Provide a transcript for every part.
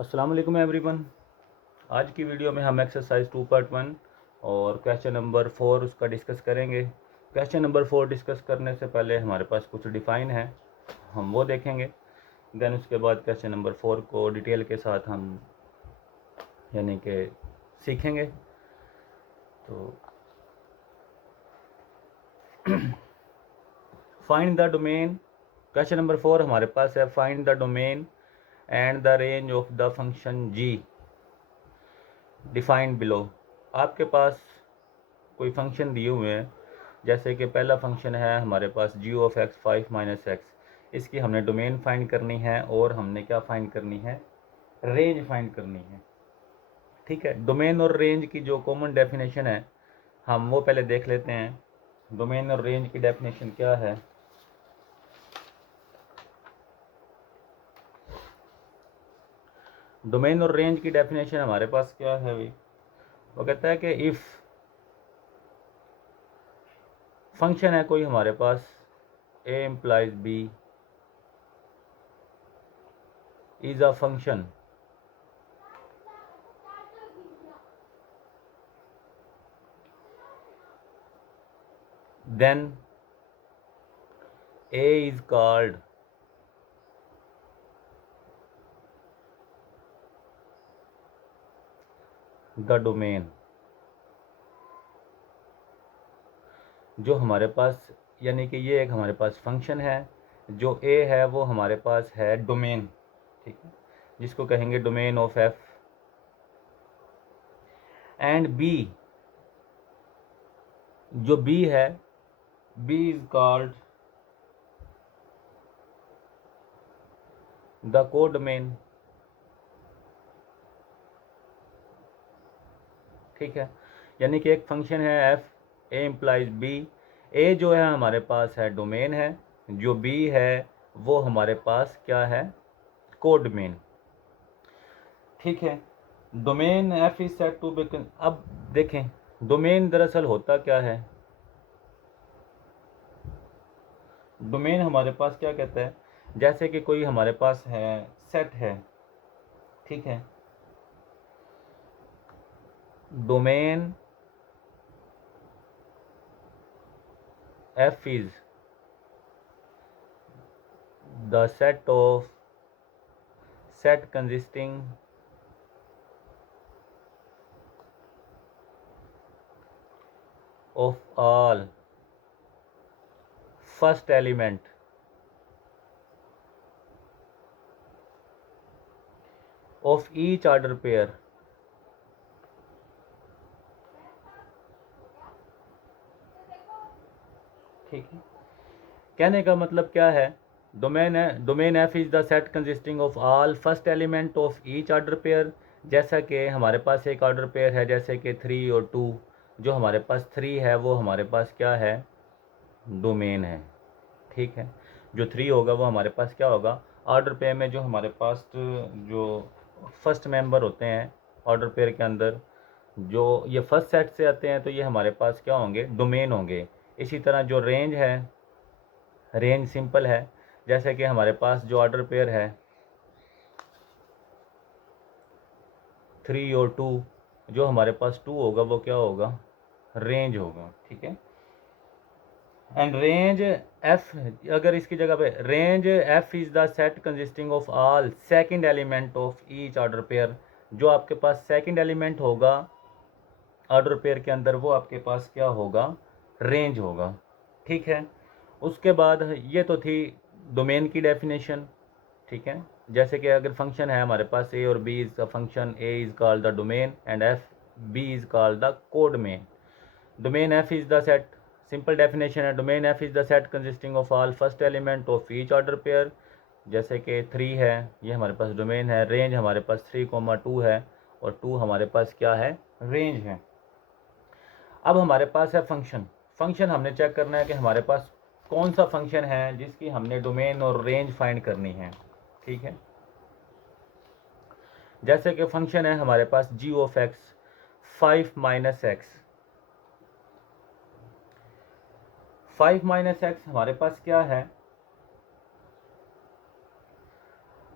अस्सलाम वालेकुम एवरीवन। आज की वीडियो में हम एक्सरसाइज 2.1 और क्वेश्चन नंबर 4 उसका डिस्कस करेंगे। क्वेश्चन नंबर 4 डिस्कस करने से पहले हमारे पास कुछ डिफ़ाइन है, हम वो देखेंगे। देन उसके बाद क्वेश्चन नंबर 4 को डिटेल के साथ हम यानी कि सीखेंगे। तो find the domain. Question number 4 हमारे पास है find the domain and the range of the function g defined below. आपके पास कोई फंक्शन दिए हुए हैं, जैसे कि पहला फंक्शन है हमारे पास जी ऑफ एक्स 5-x। इसकी हमने डोमेन फाइंड करनी है और हमने क्या फाइंड करनी है, रेंज फाइंड करनी है। ठीक है, डोमेन और रेंज की जो कॉमन डेफिनेशन है हम वो पहले देख लेते हैं। डोमेन और रेंज की डेफिनेशन क्या है। डोमेन और रेंज की डेफिनेशन हमारे पास क्या है भाई, वो कहता है कि इफ़ फंक्शन है कोई हमारे पास A implies B is a function then A is called the domain। जो हमारे पास यानी कि ये एक हमारे पास फंक्शन है, जो A है वो हमारे पास है डोमेन, ठीक है, जिसको कहेंगे domain of F। And B, जो B है, B is called the codomain. ठीक है, यानी कि एक फंक्शन है F, A implies B। A जो है हमारे पास है डोमेन है, जो B है वो हमारे पास क्या है, कोडोमेन। ठीक है, domain F is set to be. अब देखें डोमेन दरअसल होता क्या है। डोमेन हमारे पास क्या कहता है, जैसे कि कोई हमारे पास है सेट है, ठीक है, domain F is the set of set consisting of all first element of each order pair. ठीक है, कहने का मतलब क्या है, domain F is the set consisting of all first element of each order pair. जैसा कि हमारे पास एक ऑर्डर पेयर है, जैसे कि 3 और 2। जो हमारे पास 3 है वो हमारे पास क्या है, डोमेन है। ठीक है, जो 3 होगा वो हमारे पास क्या होगा, ऑर्डर पेयर में जो हमारे पास जो फर्स्ट मेंबर होते हैं ऑर्डर पेयर के अंदर, जो ये फर्स्ट सेट से आते हैं तो ये हमारे पास क्या होंगे, डोमेन होंगे। इसी तरह जो रेंज है, रेंज सिंपल है, जैसे कि हमारे पास जो ऑर्डर पेयर है 3 और 2, जो हमारे पास 2 होगा वो क्या होगा, रेंज होगा। ठीक है, एंड रेंज एफ, अगर इसकी जगह पे range F is the set consisting of all second element of each order pair. जो आपके पास सेकंड एलिमेंट होगा ऑर्डर पेयर के अंदर वो आपके पास क्या होगा, रेंज होगा। ठीक है, उसके बाद ये तो थी डोमेन की डेफिनेशन। ठीक है, जैसे कि अगर फंक्शन है हमारे पास ए और B is a function, A is called the domain and F B is called the codomain. Domain F is the set, simple definition है, domain F is the set consisting of all first element of each order pair. जैसे कि 3 है, ये हमारे पास domain है। Range हमारे पास 3, 2 है और 2 हमारे पास क्या है, रेंज है। अब हमारे पास है फंक्शन। फंक्शन हमने चेक करना है कि हमारे पास कौन सा फंक्शन है जिसकी हमने डोमेन और रेंज फाइंड करनी है। ठीक है, जैसे कि फंक्शन है हमारे पास जी ऑफ एक्स 5-x। 5-x हमारे पास क्या है,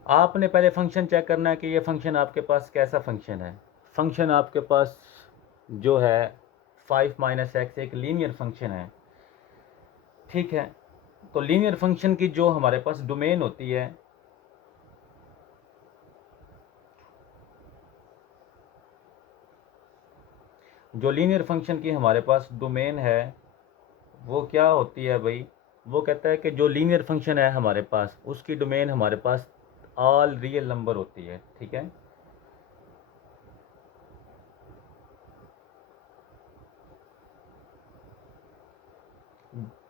आपने पहले फंक्शन चेक करना है कि ये फंक्शन आपके पास कैसा फंक्शन है। फंक्शन आपके पास जो है 5 माइनस एक्स एक लीनियर फंक्शन है, ठीक है। तो लीनियर फंक्शन की जो हमारे पास डोमेन होती है, जो लीनियर फंक्शन की हमारे पास डोमेन है वो क्या होती है भाई, वो कहता है कि जो लीनियर फंक्शन है हमारे पास उसकी डोमेन हमारे पास ऑल रियल नंबर होती है, ठीक है।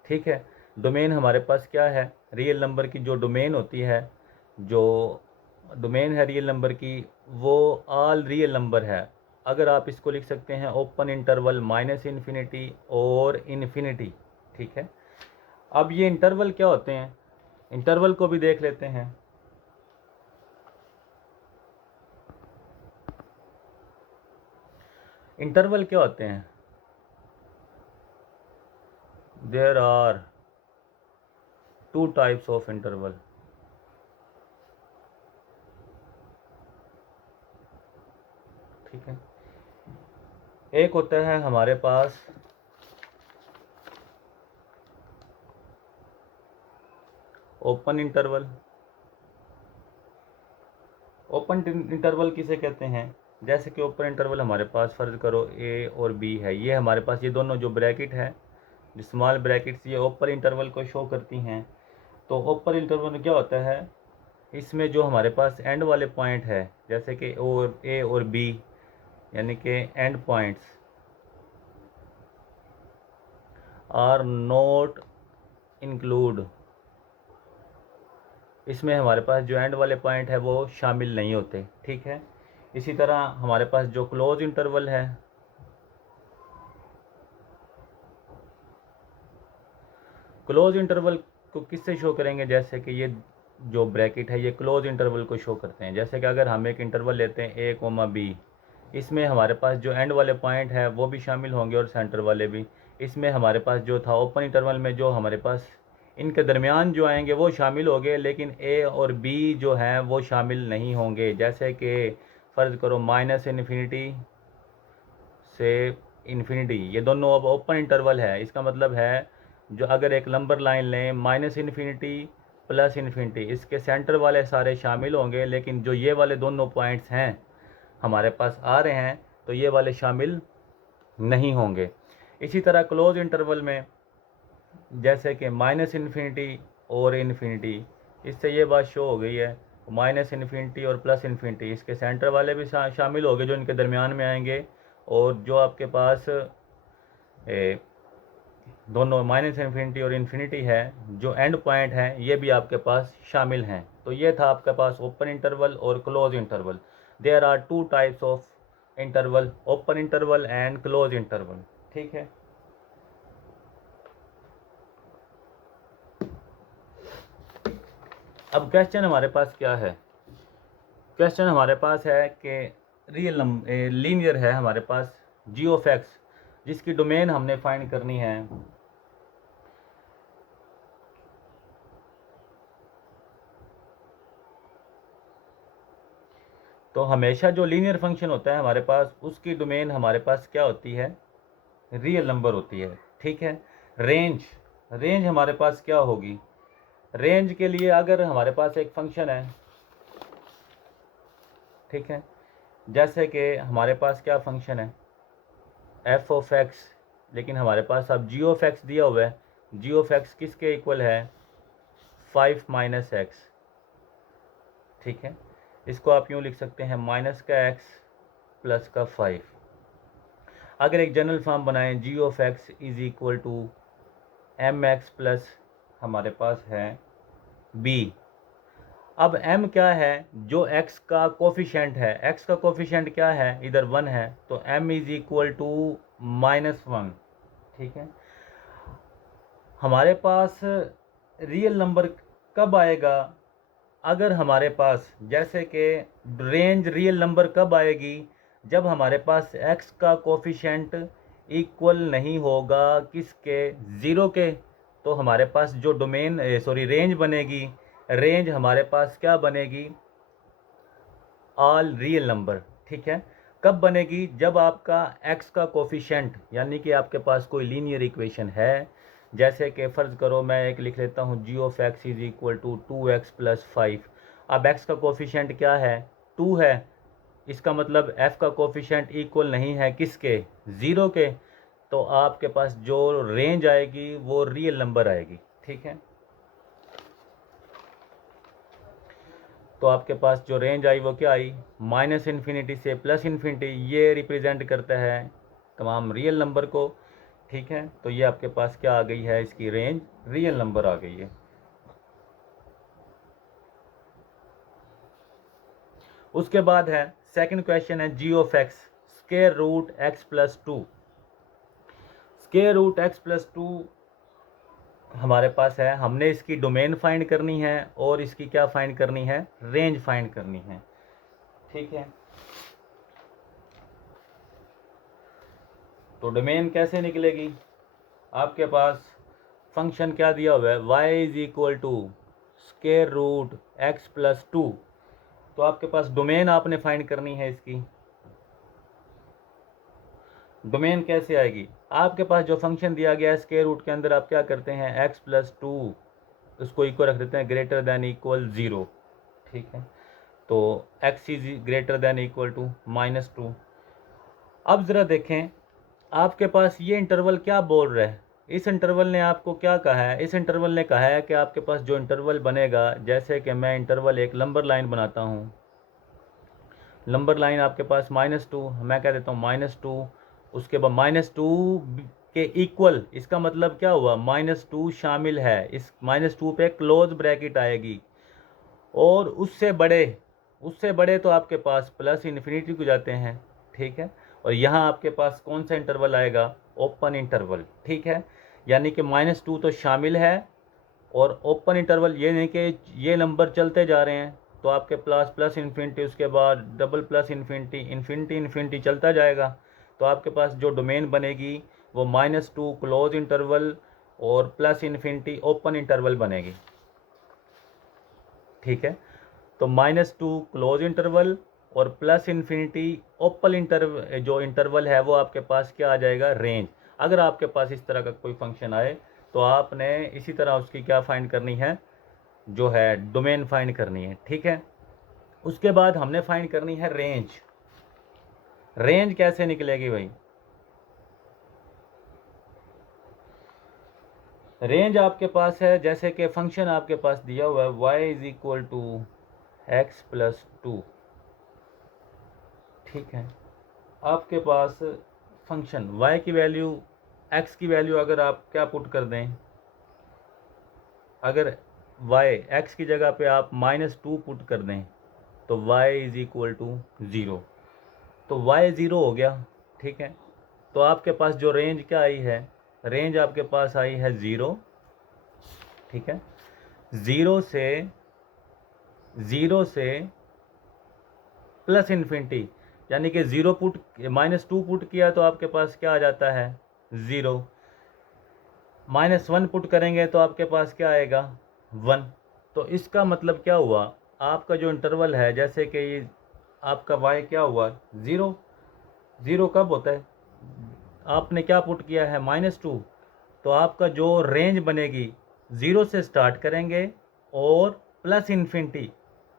ठीक है, डोमेन हमारे पास क्या है, रियल नंबर की जो डोमेन होती है, जो डोमेन है रियल नंबर की, वो ऑल रियल नंबर है। अगर आप इसको लिख सकते हैं ओपन इंटरवल माइनस इन्फिनिटी और इन्फिनिटी, ठीक है। अब ये इंटरवल क्या होते हैं, इंटरवल को भी देख लेते हैं। इंटरवल क्या होते हैं, there are two types of interval. ठीक है, एक होता है हमारे पास ओपन इंटरवल। ओपन इंटरवल किसे कहते हैं, जैसे कि ओपन इंटरवल हमारे पास फर्ज करो ए और बी है, ये हमारे पास ये दोनों जो ब्रैकेट है, जो स्मॉल ब्रैकेट्स, ये ओपन इंटरवल को शो करती हैं। तो ओपन इंटरवल में क्या होता है, इसमें जो हमारे पास एंड वाले पॉइंट है, जैसे कि और ए और बी यानी कि end points are not include, इसमें हमारे पास जो एंड वाले पॉइंट है वो शामिल नहीं होते, ठीक है। इसी तरह हमारे पास जो क्लोज इंटरवल है, क्लोज इंटरवल को किससे शो करेंगे, जैसे कि ये जो ब्रैकेट है ये क्लोज इंटरवल को शो करते हैं। जैसे कि अगर हम एक इंटरवल लेते हैं ए कोमा बी, इसमें हमारे पास जो एंड वाले पॉइंट है वो भी शामिल होंगे और सेंटर वाले भी। इसमें हमारे पास जो था ओपन इंटरवल में जो हमारे पास इनके दरमियान जो आएंगे वो शामिल होंगे, लेकिन ए और बी जो हैं वो शामिल नहीं होंगे। जैसे कि फ़र्ज़ करो माइनस इन्फिनिटी से इन्फिनिटी, ये दोनों अब ओपन इंटरवल है। इसका मतलब है जो अगर एक नंबर लाइन लें माइनस इन्फिनिटी प्लस इन्फिनिटी, इसके सेंटर वाले सारे शामिल होंगे, लेकिन जो ये वाले दोनों पॉइंट्स हैं हमारे पास आ रहे हैं तो ये वाले शामिल नहीं होंगे। इसी तरह क्लोज इंटरवल में जैसे कि माइनस इन्फिनिटी और इन्फिनिटी, इससे ये बात शो हो गई है, माइनस इन्फिनिटी और प्लस इन्फिनिटी इसके सेंटर वाले भी शामिल हो गए जो इनके दरमियान में आएंगे, और जो आपके पास दोनों माइनस इन्फिनिटी और इन्फिनिटी है जो एंड पॉइंट हैं ये भी आपके पास शामिल हैं। तो ये था आपके पास ओपन इंटरवल और close interval. There are two types of interval, open interval and close interval, ठीक है। अब क्वेश्चन हमारे पास क्या है, क्वेश्चन हमारे पास है कि रियल लीनियर है हमारे पास जी ऑफ एक्स, जिसकी डोमेन हमने फाइंड करनी है। तो हमेशा जो लीनियर फंक्शन होता है हमारे पास उसकी डोमेन हमारे पास क्या होती है, रियल नंबर होती है, ठीक है। रेंज, रेंज हमारे पास क्या होगी, रेंज के लिए अगर हमारे पास एक फंक्शन है, ठीक है, जैसे कि हमारे पास क्या फंक्शन है एफ ऑफ एक्स, लेकिन हमारे पास अब जी ऑफ एक्स दिया हुआ है। जी ऑफ एक्स किसके इक्वल है, 5 माइनस एक्स, ठीक है। इसको आप यूँ लिख सकते हैं माइनस का एक्स प्लस का 5। अगर एक जनरल फॉर्म बनाएं g of x is equal to m x plus हमारे पास है बी। अब m क्या है, जो x का कोफिशेंट है, x का कोफिशेंट क्या है, इधर 1 है, तो m इज इक्वल टू -1, ठीक है। हमारे पास रियल नंबर कब आएगा, अगर हमारे पास जैसे कि रेंज रियल नंबर कब आएगी, जब हमारे पास x का कोफिशेंट इक्वल नहीं होगा किसके, ज़ीरो के। तो हमारे पास जो डोमेन रेंज बनेगी, रेंज हमारे पास क्या बनेगी, ऑल रियल नंबर, ठीक है। कब बनेगी? जब आपका x का कोफिशेंट, यानी कि आपके पास कोई लीनियर इक्वेशन है, जैसे कि फ़र्ज़ करो मैं एक लिख लेता हूँ g of x is equal to 2x plus 5। अब x का कोफिशेंट क्या है? 2 है। इसका मतलब f का कोफिशेंट इक्वल नहीं है किसके? 0 के। तो आपके पास जो रेंज आएगी वो रियल नंबर आएगी, ठीक है। तो आपके पास जो रेंज आई वो क्या आई? माइनस इन्फिनिटी से प्लस इन्फिनिटी। ये रिप्रेजेंट करता है तमाम रियल नंबर को, ठीक है। तो ये आपके पास क्या आ गई है? इसकी रेंज रियल नंबर आ गई है। उसके बाद है सेकंड क्वेश्चन है g of x square root x plus 2। Square root x plus 2 हमारे पास है। हमने इसकी डोमेन फाइंड करनी है और इसकी क्या फाइंड करनी है? रेंज फाइंड करनी है, ठीक है। तो डोमेन कैसे निकलेगी? आपके पास फंक्शन क्या दिया हुआ है? y is equal to square root x plus 2। तो आपके पास डोमेन आपने फाइंड करनी है। इसकी डोमेन कैसे आएगी? आपके पास जो फंक्शन दिया गया है स्क्वायर रूट के अंदर, आप क्या करते हैं? x प्लस 2 उसको इक्वल रख देते हैं, ग्रेटर दैन इक्वल 0, ठीक है। तो x is greater than equal to -2। अब ज़रा देखें आपके पास ये इंटरवल क्या बोल रहा है। इस इंटरवल ने आपको क्या कहा है? इस इंटरवल ने कहा है कि आपके पास जो इंटरवल बनेगा, जैसे कि मैं इंटरवल एक लंबर लाइन बनाता हूँ। लंबर लाइन आपके पास -2, मैं कह देता हूँ -2। उसके बाद -2 के इक्वल, इसका मतलब क्या हुआ? -2 शामिल है। इस -2 पे क्लोज ब्रैकेट आएगी। और उससे बड़े तो आपके पास प्लस इन्फिनिटी को जाते हैं, ठीक है। और यहाँ आपके पास कौन सा इंटरवल आएगा? ओपन इंटरवल, ठीक है। यानी कि -2 तो शामिल है और ओपन इंटरवल, ये नहीं कि ये नंबर चलते जा रहे हैं तो आपके पास प्लस इन्फिनिटी, उसके बाद double plus infinity, infinity infinity चलता जाएगा। तो आपके पास जो डोमेन बनेगी वो -2 क्लोज इंटरवल और प्लस इन्फिनिटी ओपन इंटरवल बनेगी, ठीक है। तो -2 क्लोज इंटरवल और प्लस इन्फिनिटी ओपन इंटरवल, जो इंटरवल है वो आपके पास क्या आ जाएगा? रेंज। अगर आपके पास इस तरह का कोई फंक्शन आए तो आपने इसी तरह उसकी क्या फाइंड करनी है? जो है डोमेन फाइंड करनी है, ठीक है। उसके बाद हमने फाइंड करनी है रेंज। रेंज कैसे निकलेगी भाई? रेंज आपके पास है, जैसे कि फंक्शन आपके पास दिया हुआ है y is equal to x plus 2, ठीक है। आपके पास फंक्शन y की वैल्यू, x की वैल्यू अगर आप क्या पुट कर दें, अगर y x की जगह पे आप -2 पुट कर दें तो y इज इक्वल टू 0। तो y 0 हो गया, ठीक है। तो आपके पास जो रेंज क्या आई है? रेंज आपके पास आई है 0, ठीक है। 0 से प्लस इन्फिनिटी, यानी कि 0 पुट -2 पुट किया तो आपके पास क्या आ जाता है? 0। -1 पुट करेंगे तो आपके पास क्या आएगा? 1। तो इसका मतलब क्या हुआ? आपका जो इंटरवल है, जैसे कि ये आपका y क्या हुआ? 0। 0 कब होता है? आपने क्या पुट किया है? -2। तो आपका जो रेंज बनेगी, 0 से स्टार्ट करेंगे और प्लस इन्फिनिटी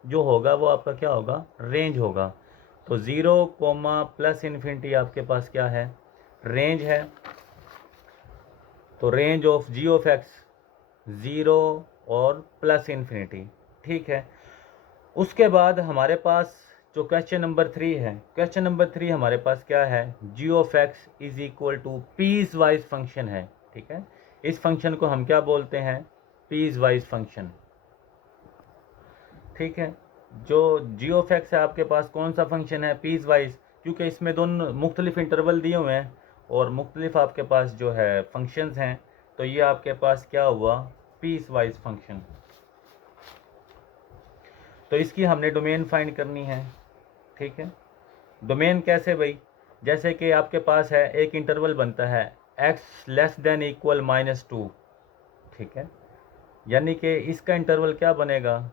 जो होगा वो आपका क्या होगा? रेंज होगा। तो 0 प्लस इन्फिनिटी आपके पास क्या है? रेंज है। तो range of g of x 0 और प्लस इन्फिनिटी, ठीक है। उसके बाद हमारे पास जो क्वेश्चन नंबर 3 है, क्वेश्चन नंबर 3 हमारे पास क्या है? g of x is equal to piecewise function है, ठीक है। इस फंक्शन को हम क्या बोलते हैं? पीस वाइज फंक्शन, ठीक है। जो g ऑफ x है आपके पास कौन सा फंक्शन है? पीस वाइज, क्योंकि इसमें दोनों मुख्तलिफ इंटरवल दिए हुए हैं और मुख्तलिफ आपके पास जो है फंक्शंस हैं। तो ये आपके पास क्या हुआ? Piecewise function. तो इसकी हमने डोमेन फाइंड करनी है, ठीक है। डोमेन कैसे भाई? जैसे कि आपके पास है एक इंटरवल बनता है x लेस देन इक्वल -2, ठीक है। यानी कि इसका इंटरवल क्या बनेगा?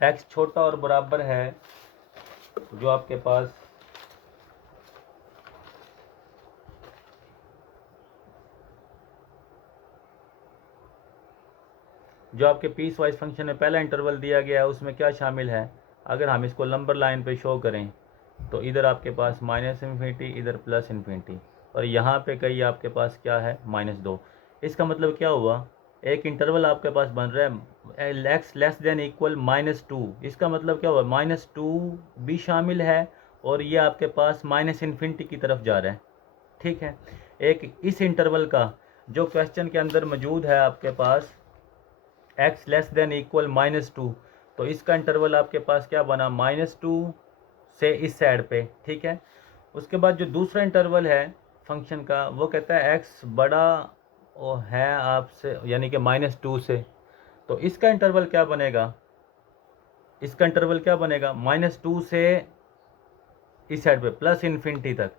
x छोटा और बराबर है जो आपके पास पीस वाइज फंक्शन में पहला इंटरवल दिया गया है उसमें क्या शामिल है, अगर हम इसको नंबर लाइन पे शो करें तो इधर आपके पास -∞, इधर +∞, और यहाँ पे कहीं आपके पास क्या है -2। इसका मतलब क्या हुआ, एक इंटरवल आपके पास बन रहा है x लेस देन इक्वल -2। इसका मतलब क्या हुआ, -2 भी शामिल है और ये आपके पास -∞ की तरफ जा रहा है। ठीक है, एक इस इंटरवल का जो क्वेश्चन के अंदर मौजूद है आपके पास x लेस देन इक्वल -2, तो इसका इंटरवल आपके पास क्या बना, -2 से इस साइड पे। ठीक है, उसके बाद जो दूसरा इंटरवल है फंक्शन का वो कहता है x बड़ा है आपसे, यानी कि -2 से, तो इसका इंटरवल क्या बनेगा, इसका इंटरवल क्या बनेगा, -2 से इस साइड पे +∞ तक।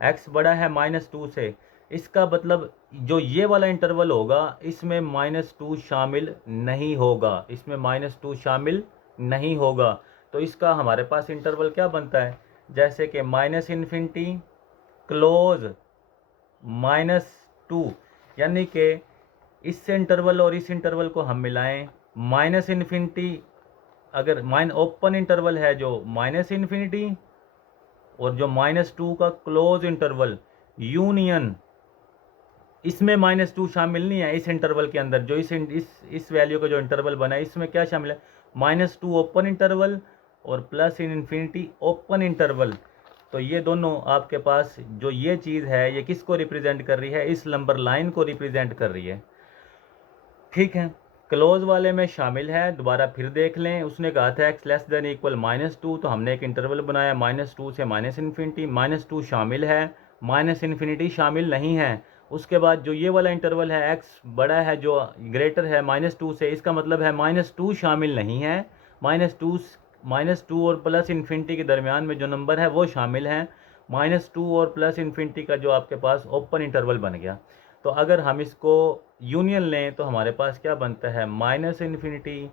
x बड़ा है -2 से, इसका मतलब जो ये वाला इंटरवल होगा इसमें -2 शामिल नहीं होगा, इसमें -2 शामिल नहीं होगा। तो इसका हमारे पास इंटरवल क्या बनता है, जैसे कि -∞, क्लोज, -2, यानी कि इस इंटरवल और इस इंटरवल को हम मिलाएं, -∞, अगर ओपन इंटरवल है जो -∞, और जो -2 का क्लोज इंटरवल यूनियन, इसमें -2 शामिल नहीं है। इस इंटरवल के अंदर जो इस वैल्यू का जो इंटरवल बना है इसमें क्या शामिल है, -2 ओपन इंटरवल और +∞ ओपन इंटरवल। तो ये दोनों आपके पास जो ये चीज़ है ये किसको रिप्रेजेंट कर रही है, इस नंबर लाइन को रिप्रेजेंट कर रही है। ठीक है, क्लोज वाले में शामिल है, दोबारा फिर देख लें, उसने कहा था x लेस देन इक्वल -2, तो हमने एक इंटरवल बनाया -2 से -∞, -2 शामिल है, -∞ शामिल नहीं है। उसके बाद जो ये वाला इंटरवल है x बड़ा है जो ग्रेटर है -2 से, इसका मतलब है -2 शामिल नहीं है, -2 और +∞ के दरमियान में जो नंबर है वो शामिल है, -2 और +∞ का जो आपके पास ओपन इंटरवल बन गया। तो अगर हम इसको यूनियन लें तो हमारे पास क्या बनता है, -∞,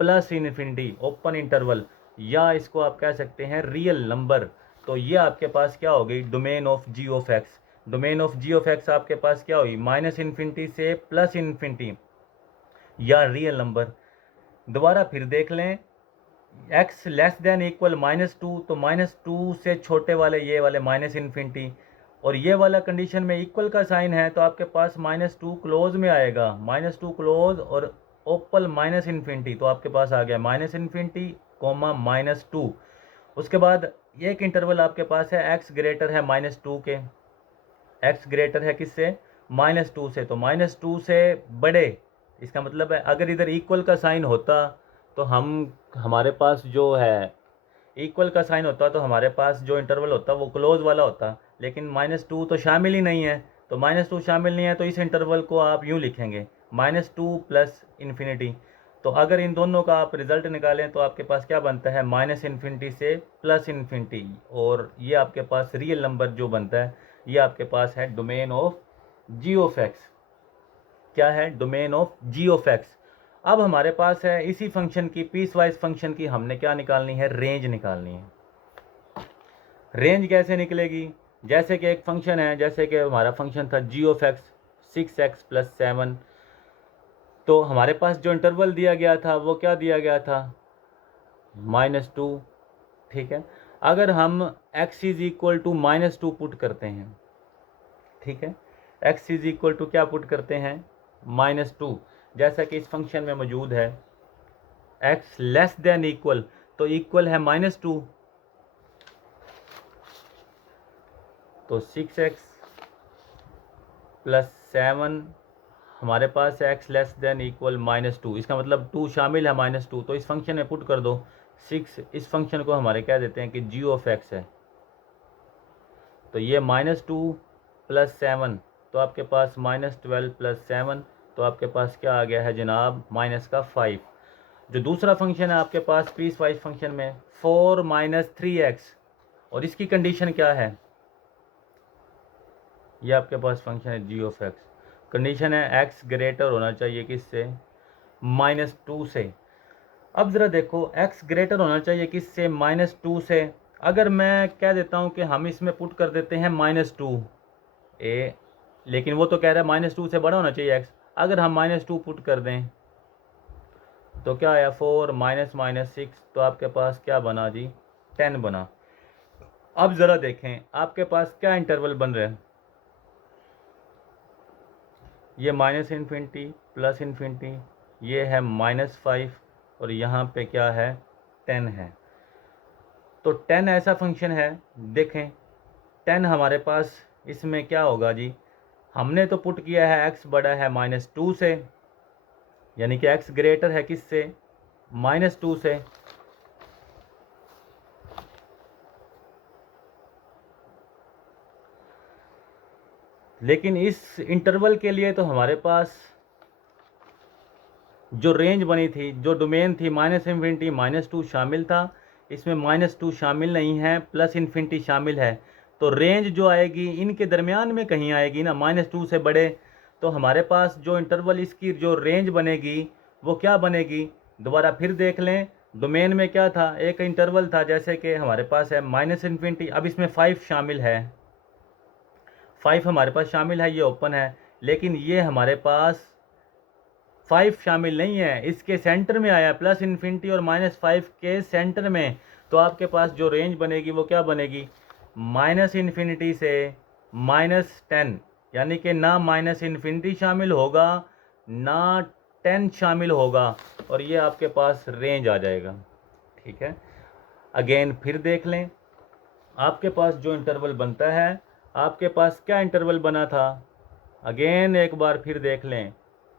+∞, ओपन इंटरवल, या इसको आप कह सकते हैं रियल नंबर। तो ये आपके पास क्या हो गई, domain of g of x. Domain of g of x आपके पास क्या हुई, -∞ से +∞, या रियल नंबर। दोबारा फिर देख लें, x लेस देन इक्वल -2, तो -2 से छोटे वाले ये वाले -∞, और ये वाला कंडीशन में इक्वल का साइन है तो आपके पास -2 क्लोज में आएगा, -2 क्लोज और ओपन -∞, तो आपके पास आ गया -∞, -2। उसके बाद एक इंटरवल आपके पास है x ग्रेटर है -2 के, x ग्रेटर है किससे, -2 से, तो -2 से बड़े, इसका मतलब है अगर इधर इक्वल का साइन होता तो हमारे पास जो है इक्वल का साइन होता तो हमारे पास जो इंटरवल होता वो क्लोज वाला होता, लेकिन -2 तो शामिल ही नहीं है, तो -2 शामिल नहीं है तो इस इंटरवल को आप यूँ लिखेंगे -2 +∞। तो अगर इन दोनों का आप रिजल्ट निकालें तो आपके पास क्या बनता है, -∞ से +∞, और ये आपके पास रियल नंबर जो बनता है ये आपके पास है domain of g of x. क्या है, domain of g of x. अब हमारे पास है इसी फंक्शन की, पीस वाइज फंक्शन की हमने क्या निकालनी है, रेंज निकालनी है। रेंज कैसे निकलेगी, जैसे कि एक फंक्शन है, जैसे कि हमारा फंक्शन था जी ऑफ एक्स 6x + 7, तो हमारे पास जो इंटरवल दिया गया था वो क्या दिया गया था, -2। ठीक है, अगर हम x is equal to -2 put करते हैं, ठीक है, x इज इक्वल टू क्या पुट करते हैं, -2, जैसा कि इस फंक्शन में मौजूद है, x लेस देन इक्वल, तो इक्वल है -2, तो 6x + 7 हमारे पास है x लेस देन इक्वल -2, इसका मतलब 2 शामिल है -2, तो इस फंक्शन में पुट कर दो 6, इस फंक्शन को हमारे कह देते हैं कि जी ऑफ एक्स है। तो ये -2 + 7, तो आपके पास -12 + 7, तो आपके पास क्या आ गया है जनाब, -5। जो दूसरा फंक्शन है आपके पास पीस वाइज फंक्शन में 4 - 3x, और इसकी कंडीशन क्या है, ये आपके पास फंक्शन है जी ऑफ एक्स, कंडीशन है x ग्रेटर होना चाहिए किससे, -2 से। अब ज़रा देखो x ग्रेटर होना चाहिए किससे, -2 से। अगर मैं कह देता हूँ कि हम इसमें पुट कर देते हैं -2 ए, लेकिन वो तो कह रहा है -2 से बड़ा होना चाहिए x। अगर हम -2 पुट कर दें तो क्या आया, 4 -6, तो आपके पास क्या बना जी, 10 बना। अब ज़रा देखें आपके पास क्या इंटरवल बन रहे हैं, ये -∞, +∞, ये है -5 और यहाँ पे क्या है, 10 है। तो 10 ऐसा फंक्शन है, देखें 10 हमारे पास इसमें क्या होगा जी, हमने तो पुट किया है x बड़ा है -2 से, यानी कि x ग्रेटर है किससे, -2 से। लेकिन इस इंटरवल के लिए तो हमारे पास जो रेंज बनी थी, जो डोमेन थी, -∞, -2 शामिल था, इसमें -2 शामिल नहीं है, +∞ शामिल है। तो रेंज जो आएगी इनके दरमियान में कहीं आएगी ना, -2 से बड़े। तो हमारे पास जो इंटरवल इसकी जो रेंज बनेगी वो क्या बनेगी, दोबारा फिर देख लें। डोमेन में क्या था, एक इंटरवल था, जैसे कि हमारे पास है -∞, अब इसमें 5 शामिल है, 5 हमारे पास शामिल है, ये ओपन है। लेकिन ये हमारे पास 5 शामिल नहीं है, इसके सेंटर में आया, +∞ और -5 के सेंटर में। तो आपके पास जो रेंज बनेगी वो क्या बनेगी, -∞ से -10, यानी कि ना -∞ शामिल होगा ना 10 शामिल होगा, और ये आपके पास रेंज आ जाएगा। ठीक है, अगेन फिर देख लें आपके पास जो इंटरवल बनता है, आपके पास क्या इंटरवल बना था, अगेन एक बार फिर देख लें,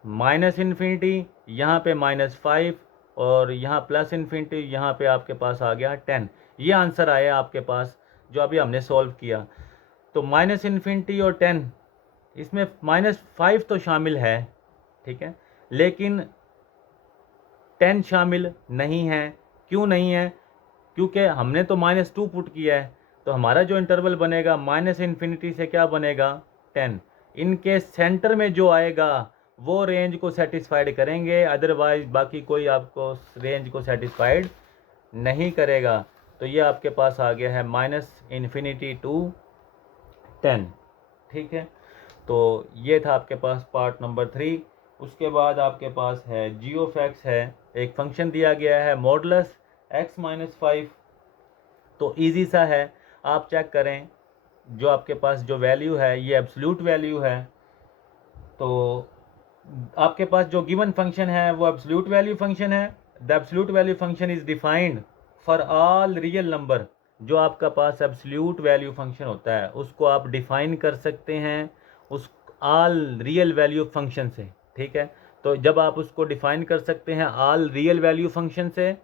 -∞, यहाँ पे -5 और यहाँ +∞, यहाँ पे आपके पास आ गया 10। ये आंसर आया आपके पास जो अभी हमने सॉल्व किया। तो -∞ और 10, इसमें -5 तो शामिल है, ठीक है, लेकिन 10 शामिल नहीं है। क्यों नहीं है, क्योंकि हमने तो -2 पुट किया है। तो हमारा जो इंटरवल बनेगा -∞ से क्या बनेगा, 10। इनके सेंटर में जो आएगा वो रेंज को सेटिस्फाइड करेंगे, अदरवाइज बाकी कोई आपको रेंज को सेटिस्फाइड नहीं करेगा। तो ये आपके पास आ गया है -∞ टू 10। ठीक है, तो ये था आपके पास पार्ट नंबर 3। उसके बाद आपके पास है g ऑफ x है, एक फंक्शन दिया गया है मॉडुलस x-5। तो इजी सा है, आप चेक करें, जो आपके पास जो वैल्यू है ये एब्सोल्यूट वैल्यू है। तो आपके पास जो गिवन फंक्शन है वो एब्सोल्यूट वैल्यू फंक्शन है। The absolute value function is defined for all real number. जो आपका पास एब्सोल्यूट वैल्यू फंक्शन होता है उसको आप डिफाइन कर सकते हैं उस ऑल रियल वैल्यू फंक्शन से। ठीक है, तो जब आप उसको डिफाइन कर सकते हैं ऑल रियल वैल्यू फंक्शन से,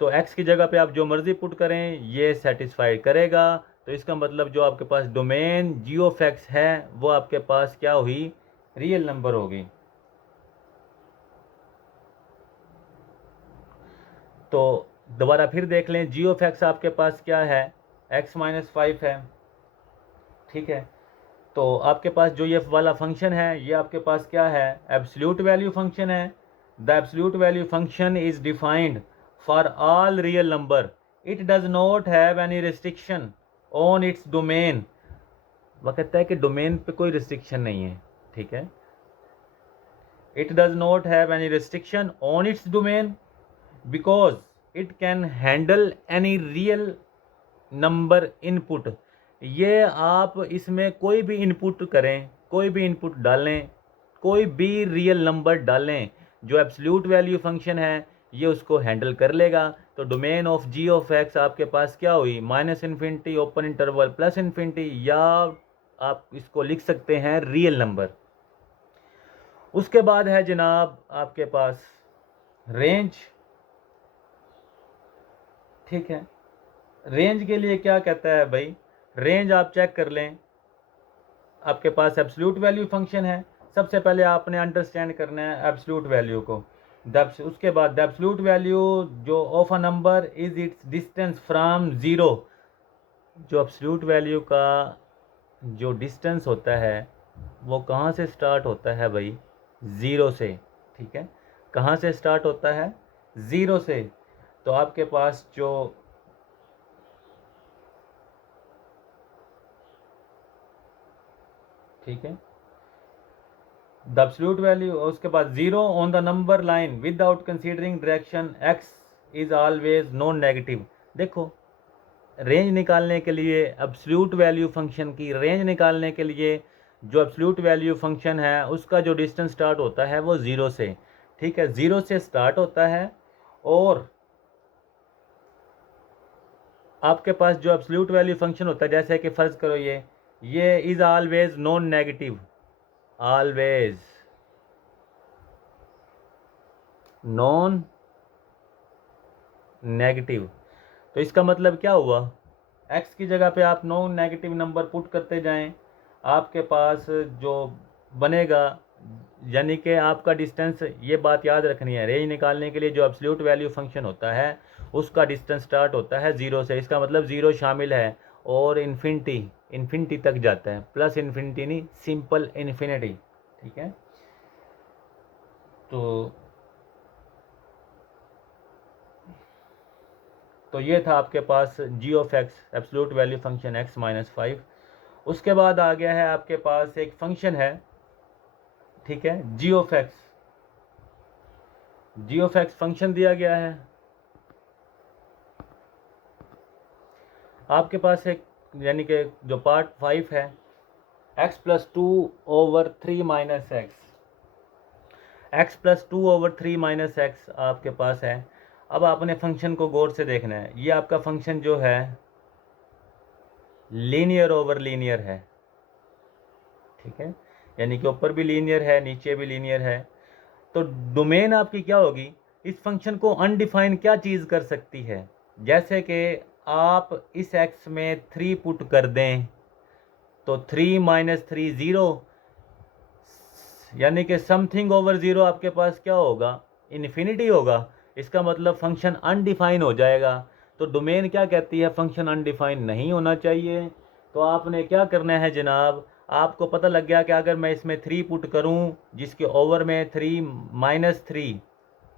तो x की जगह पे आप जो मर्ज़ी पुट करें ये सेटिस्फाई करेगा। तो इसका मतलब जो आपके पास डोमेन g ऑफ x है वो आपके पास क्या हुई, रियल नंबर होगी। तो दोबारा फिर देख लें, g ऑफ x आपके पास क्या है, x-5 है। ठीक है, तो आपके पास जो ये वाला फंक्शन है ये आपके पास क्या है, एब्सोल्यूट वैल्यू फंक्शन है। The absolute value function is defined for all real number. It does not have any restriction on its domain. वह कहता है कि डोमेन पे कोई रिस्ट्रिक्शन नहीं है। ठीक है, it does not have any restriction on its domain because it can handle any real number input. ये आप इसमें कोई भी इनपुट करें, कोई भी इनपुट डालें, कोई भी रियल नंबर डालें, जो एब्सोल्यूट वैल्यू फंक्शन है ये उसको हैंडल कर लेगा। तो domain of g of x आपके पास क्या हुई, -∞, ओपन इंटरवल, +∞, या आप इसको लिख सकते हैं रियल नंबर। उसके बाद है जनाब आपके पास रेंज। ठीक है, रेंज के लिए क्या कहता है भाई, रेंज आप चेक कर लें, आपके पास एब्सोल्यूट वैल्यू फंक्शन है। सबसे पहले आपने अंडरस्टैंड करना है एब्सोल्यूट वैल्यू को। उसके बाद द एब्सोल्यूट वैल्यू जो of a number is it's distance from zero. जो एब्सोल्यूट वैल्यू का जो डिस्टेंस होता है वो कहाँ से स्टार्ट होता है भाई, ज़ीरो से। ठीक है, कहाँ से स्टार्ट होता है, 0 से, तो आपके पास जो ठीक है द एब्सोल्यूट वैल्यू, उसके बाद 0 on the number line without considering direction x is always non negative. देखो रेंज निकालने के लिए, एब्सोल्यूट वैल्यू फंक्शन की रेंज निकालने के लिए, जो एब्सोल्यूट वैल्यू फंक्शन है उसका जो डिस्टेंस स्टार्ट होता है वो 0 से, ठीक है, 0 से स्टार्ट होता है। और आपके पास जो एब्सोल्यूट वैल्यू फंक्शन होता है, जैसे कि फ़र्ज़ करो ये is always non negative, always non negative, तो इसका मतलब क्या हुआ, x की जगह पे आप नॉन नेगेटिव नंबर पुट करते जाएं, आपके पास जो बनेगा, यानी कि आपका डिस्टेंस, ये बात याद रखनी है, रेंज निकालने के लिए जो एब्सोल्यूट वैल्यू फंक्शन होता है उसका डिस्टेंस स्टार्ट होता है 0 से, इसका मतलब 0 शामिल है और इन्फिनिटी तक जाता है, प्लस इन्फिनिटी नहीं, सिंपल इन्फिनिटी, ठीक है। तो ये था आपके पास g of x, absolute value function x minus 5। उसके बाद आ गया है आपके पास एक फंक्शन है, ठीक है, g ऑफ x फंक्शन दिया गया है आपके पास एक, यानी कि जो पार्ट 5 है, x plus 2/3 minus x plus 2/3 minus x आपके पास है। अब आपने फंक्शन को गौर से देखना है, ये आपका फंक्शन जो है लीनियर ओवर लीनियर है, ठीक है, यानी कि ऊपर भी लीनियर है नीचे भी लीनियर है। तो डोमेन आपकी क्या होगी, इस फंक्शन को अनडिफाइन क्या चीज़ कर सकती है, जैसे कि आप इस x में 3 पुट कर दें तो 3 माइनस 3 0, यानी कि समथिंग ओवर 0 आपके पास क्या होगा, इन्फिनिटी होगा, इसका मतलब फंक्शन अनडिफाइन हो जाएगा। तो डोमेन क्या कहती है, फंक्शन अनडिफाइन नहीं होना चाहिए। तो आपने क्या करना है जनाब, आपको पता लग गया कि अगर मैं इसमें 3 पुट करूं जिसके ओवर में 3 माइनस 3,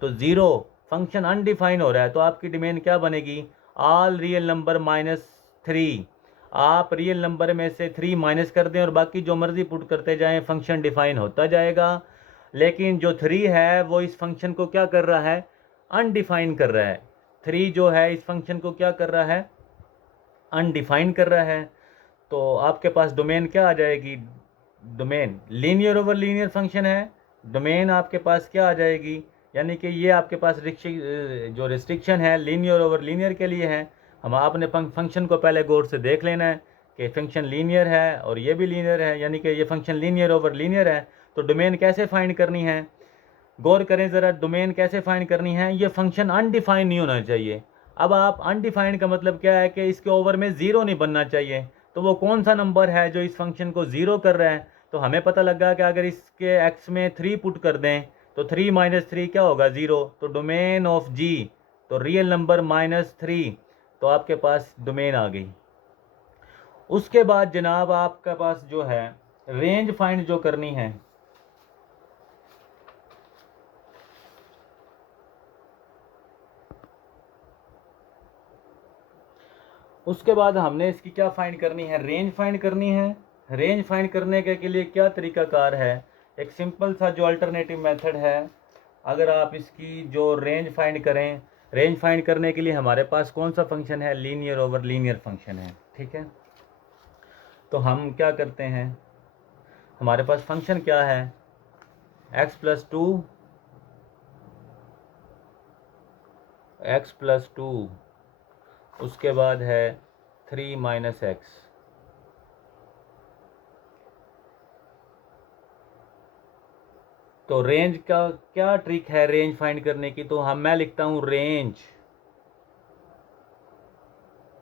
तो 0, फंक्शन अनडिफाइन हो रहा है, तो आपकी डोमेन क्या बनेगी, ऑल रियल नंबर माइनस 3। आप रियल नंबर में से 3 माइनस कर दें और बाकी जो मर्जी पुट करते जाएं, फंक्शन डिफाइन होता जाएगा। लेकिन जो 3 है वो इस फंक्शन को क्या कर रहा है, अनडिफाइन कर रहा है। 3 जो है इस फंक्शन को क्या कर रहा है, अनडिफाइन कर रहा है। तो आपके पास डोमेन क्या आ जाएगी, domain linear over linear function है, डोमेन आपके पास क्या आ जाएगी, यानी कि ये आपके पास जो रिस्ट्रिक्शन है लीनियर ओवर लीनियर के लिए है। हम आपने फंक्शन को पहले गौर से देख लेना है कि फंक्शन लीनियर है और ये भी लीनियर है, यानी कि ये फंक्शन लीनियर ओवर लीनियर है। तो डोमेन कैसे फाइंड करनी है, गौर करें ज़रा, डोमेन कैसे फाइंड करनी है, ये फंक्शन अनडिफाइंड नहीं होना चाहिए। अब आप अनडिफाइंड का मतलब क्या है कि इसके ओवर में ज़ीरो नहीं बनना चाहिए। तो वो कौन सा नंबर है जो इस फंक्शन को ज़ीरो कर रहा है, तो हमें पता लगा कि अगर इसके एक्स में 3 पुट कर दें तो 3 माइनस 3 क्या होगा, 0। तो डोमेन ऑफ जी, तो रियल नंबर माइनस 3, तो आपके पास डोमेन आ गई। उसके बाद जनाब आपके पास जो है रेंज फाइंड जो करनी है, उसके बाद हमने इसकी क्या फाइंड करनी है, रेंज फाइंड करनी है। रेंज फाइंड करने के लिए क्या तरीकाकार है, एक सिंपल सा जो अल्टरनेटिव मेथड है, अगर आप इसकी जो रेंज फाइंड करें, रेंज फाइंड करने के लिए हमारे पास कौन सा फंक्शन है, लीनियर ओवर लीनियर फंक्शन है, ठीक है। तो हम क्या करते हैं, हमारे पास फंक्शन क्या है, x प्लस 2, एक्स प्लस 2, उसके बाद है 3 माइनस एक्स। तो रेंज का क्या ट्रिक है रेंज फाइंड करने की, तो मैं लिखता हूँ range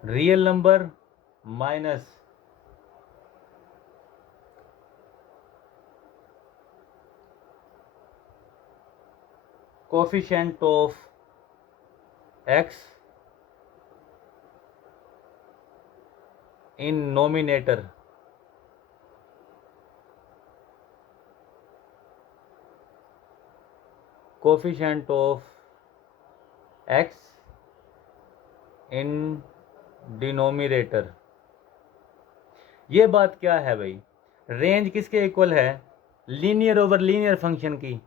real number minus coefficient of x in nominator, coefficient of x in denominator. ये बात क्या है भाई, रेंज किसके इक्वल है, लीनियर ओवर लीनियर फंक्शन की।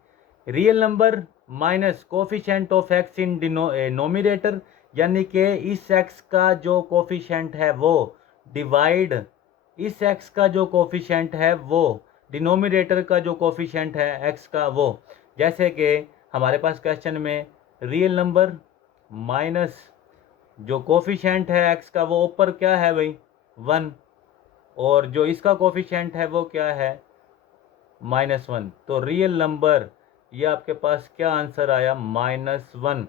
Real number minus coefficient of x in denominator, यानी कि इस एक्स का जो कोफिशिएंट है वो डिवाइड इस एक्स का जो कोफिशिएंट है वो डिनोमिनेटर का जो कोफिशिएंट है एक्स का वो। जैसे कि हमारे पास क्वेश्चन में रियल नंबर माइनस जो कोफिशिएंट है एक्स का वो ऊपर क्या है भाई 1, और जो इसका कोफिशिएंट है वो क्या है -1। तो रियल नंबर ये आपके पास क्या आंसर आया -1।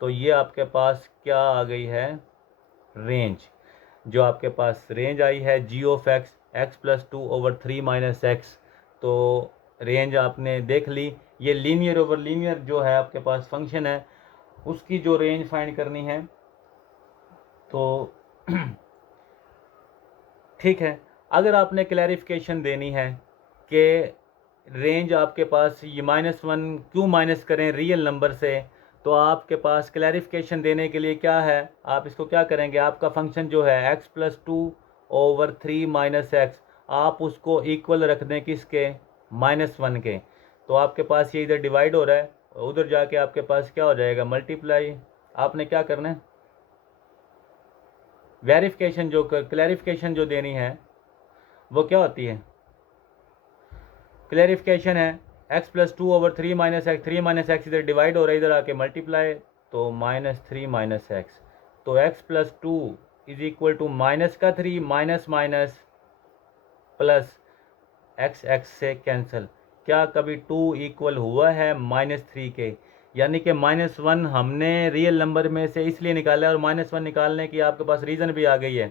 तो ये आपके पास क्या आ गई है रेंज। जो आपके पास रेंज आई है जी ऑफ एक्स x+2/3 - तो रेंज आपने देख ली। ये लीनियर ओवर लीनियर जो है आपके पास फंक्शन है उसकी जो रेंज फाइंड करनी है तो ठीक है। अगर आपने क्लैरिफिकेशन देनी है कि रेंज आपके पास ये -1 क्यों माइनस करें रियल नंबर से, तो आपके पास क्लैरिफिकेशन देने के लिए क्या है, आप इसको क्या करेंगे, आपका फंक्शन जो है x+2/3 - x, आप उसको इक्वल रख दें किसके -1 के। तो आपके पास ये इधर डिवाइड हो रहा है, उधर जाके आपके पास क्या हो जाएगा मल्टीप्लाई। आपने क्या करना है वेरिफिकेशन जो क्लैरिफिकेशन जो देनी है वो क्या होती है, क्लैरिफिकेशन है x+2/3 - x, 3 - x इधर डिवाइड हो रहा है, इधर आके मल्टीप्लाई, तो -3 - x। तो x+2 is equal to -3 minus minus plus x से कैंसिल। क्या कभी 2 इक्वल हुआ है -3 के, यानी कि -1 हमने रियल नंबर में से इसलिए निकाला है, और -1 निकालने की आपके पास रीज़न भी आ गई है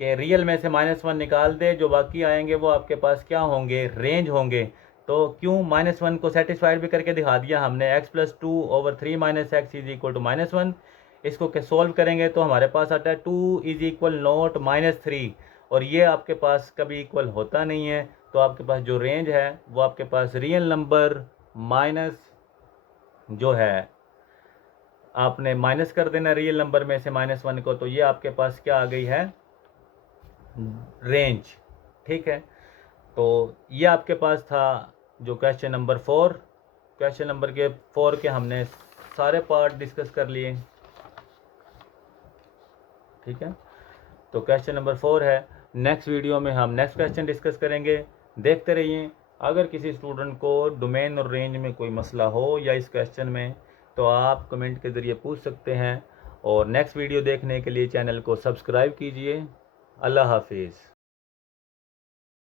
कि रियल में से -1 निकाल दे, जो बाकी आएंगे वो आपके पास क्या होंगे रेंज होंगे। तो क्यों -1 को सेटिस्फाइड भी करके दिखा दिया हमने, x+2/3 - x is equal to -1। इसको के सोल्व करेंगे तो हमारे पास आता है 2 इज इक्वल नॉट -3, और ये आपके पास कभी इक्वल होता नहीं है। तो आपके पास जो रेंज है वो आपके पास रियल नंबर माइनस जो है आपने माइनस कर देना रियल नंबर में से -1 को, तो ये आपके पास क्या आ गई है रेंज। ठीक है, तो ये आपके पास था जो क्वेश्चन नंबर 4। क्वेश्चन नंबर के 4 के हमने सारे पार्ट डिस्कस कर लिए। ठीक है, तो क्वेश्चन नंबर 4 है। नेक्स्ट वीडियो में हम नेक्स्ट क्वेश्चन डिस्कस करेंगे, देखते रहिए। अगर किसी स्टूडेंट को डोमेन और रेंज में कोई मसला हो या इस क्वेश्चन में, तो आप कमेंट के ज़रिए पूछ सकते हैं। और नेक्स्ट वीडियो देखने के लिए चैनल को सब्सक्राइब कीजिए। अल्लाह हाफिज़।